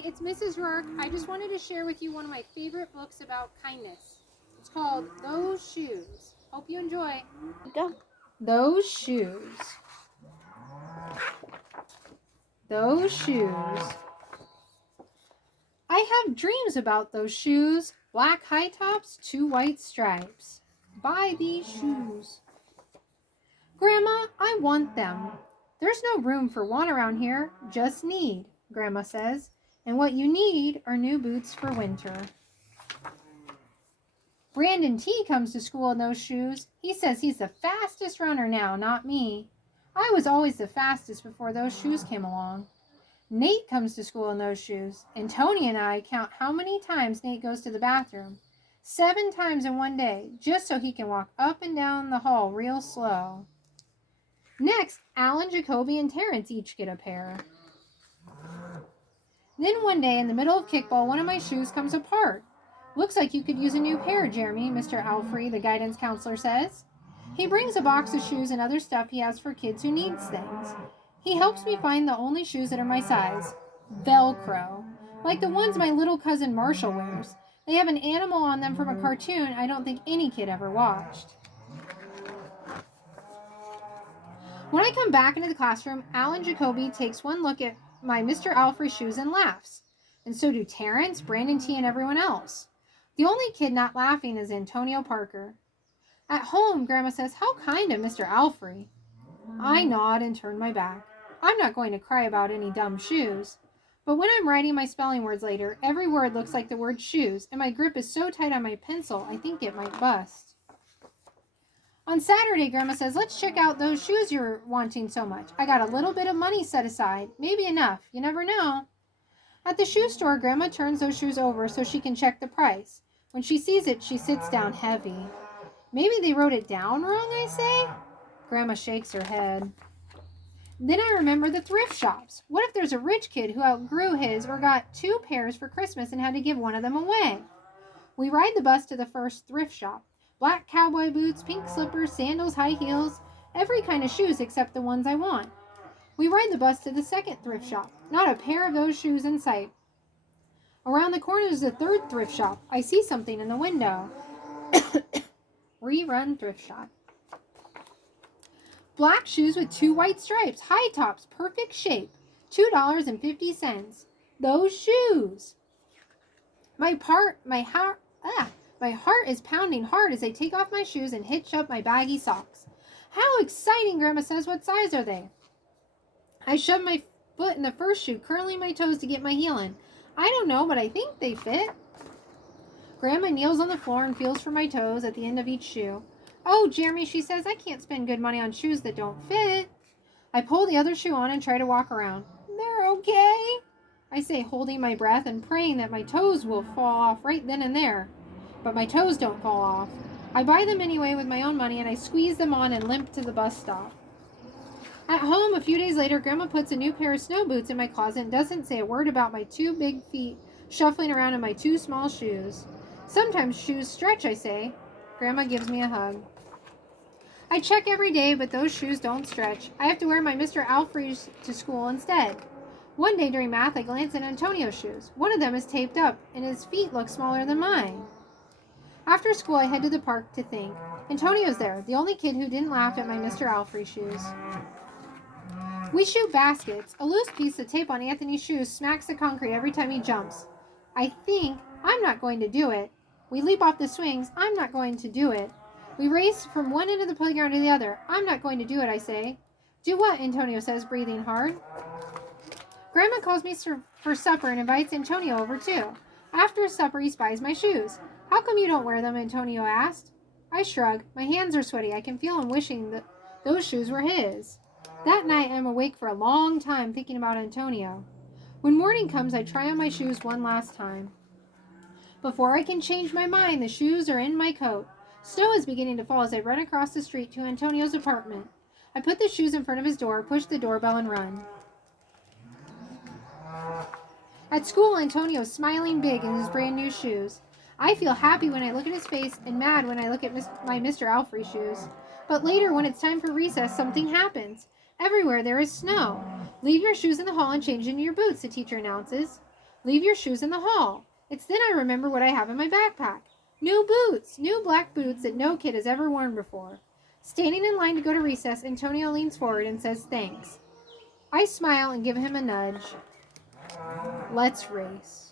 Hi, it's Mrs. Rourke. I just wanted to share with you one of my favorite books about kindness. It's called Those Shoes. Hope you enjoy. Those shoes. Those shoes. I have dreams about those shoes. Black high tops, 2 white stripes. Buy these shoes. Grandma, I want them. There's no room for want around here, just need, Grandma says. And what you need are new boots for winter. Brandon T comes to school in those shoes. He says he's the fastest runner now, not me. I was always the fastest before those shoes came along. Nate comes to school in those shoes, and Tony and I count how many times Nate goes to the bathroom. 7 times in one day, just so he can walk up and down the hall real slow. Next, Alan, Jacoby, and Terrence each get a pair. Then one day in the middle of kickball, one of my shoes comes apart. Looks like you could use a new pair, Jeremy, Mr. Alfrey, the guidance counselor says. He brings a box of shoes and other stuff he has for kids who needs things. He helps me find the only shoes that are my size. Velcro. Like the ones my little cousin Marshall wears. They have an animal on them from a cartoon I don't think any kid ever watched. When I come back into the classroom, Alan Jacoby takes one look at my Mr. Alfrey shoes and laughs. And so do Terrence, Brandon T, and everyone else. The only kid not laughing is Antonio Parker. At home, Grandma says, "How kind of Mr. Alfrey." I nod and turn my back. I'm not going to cry about any dumb shoes. But when I'm writing my spelling words later, every word looks like the word shoes, and my grip is so tight on my pencil, I think it might bust. On Saturday, Grandma says, "Let's check out those shoes you're wanting so much. I got a little bit of money set aside. Maybe enough. You never know." At the shoe store, Grandma turns those shoes over so she can check the price. When she sees it, she sits down heavy. "Maybe they wrote it down wrong," I say. Grandma shakes her head. Then I remember the thrift shops. What if there's a rich kid who outgrew his or got 2 pairs for Christmas and had to give one of them away? We ride the bus to the first thrift shop. Black cowboy boots, pink slippers, sandals, high heels, every kind of shoes except the ones I want. We ride the bus to the second thrift shop. Not a pair of those shoes in sight. Around the corner is the third thrift shop. I see something in the window. Rerun thrift shop. Black shoes with 2 white stripes, high tops, perfect shape, $2.50. Those shoes. My heart is pounding hard as I take off my shoes and hitch up my baggy socks. "How exciting," Grandma says. "What size are they?" I shove my foot in the first shoe, curling my toes to get my heel in. I don't know, but I think they fit. Grandma kneels on the floor and feels for my toes at the end of each shoe. "Oh, Jeremy," she says, "I can't spend good money on shoes that don't fit." I pull the other shoe on and try to walk around. "They're okay," I say, holding my breath and praying that my toes will fall off right then and there. But my toes don't fall off. I buy them anyway with my own money, and I squeeze them on and limp to the bus stop. At home, a few days later, Grandma puts a new pair of snow boots in my closet and doesn't say a word about my 2 big feet shuffling around in my 2 small shoes. "Sometimes shoes stretch," I say. Grandma gives me a hug. I check every day, but those shoes don't stretch. I have to wear my Mr. Alfrey's to school instead. One day during math, I glance at Antonio's shoes. One of them is taped up, and his feet look smaller than mine. After school, I head to the park to think. Antonio's there, the only kid who didn't laugh at my Mr. Alfrey shoes. We shoot baskets. A loose piece of tape on Anthony's shoes smacks the concrete every time he jumps. I think, I'm not going to do it. We leap off the swings. I'm not going to do it. We race from one end of the playground to the other. I'm not going to do it, I say. "Do what?" Antonio says, breathing hard. Grandma calls me for supper and invites Antonio over too. After supper, he spies my shoes. "How come you don't wear them?" Antonio asked. I shrug. My hands are sweaty. I can feel him wishing that those shoes were his. That night, I'm awake for a long time thinking about Antonio. When morning comes, I try on my shoes one last time. Before I can change my mind, the shoes are in my coat. Snow is beginning to fall as I run across the street to Antonio's apartment. I put the shoes in front of his door, push the doorbell, and run. At school, Antonio is smiling big in his brand new shoes. I feel happy when I look at his face and mad when I look at my Mr. Alfrey shoes. But later, when it's time for recess, something happens. Everywhere there is snow. "Leave your shoes in the hall and change into your boots," the teacher announces. Leave your shoes in the hall. It's then I remember what I have in my backpack. New boots! New black boots that no kid has ever worn before. Standing in line to go to recess, Antonio leans forward and says thanks. I smile and give him a nudge. Let's race.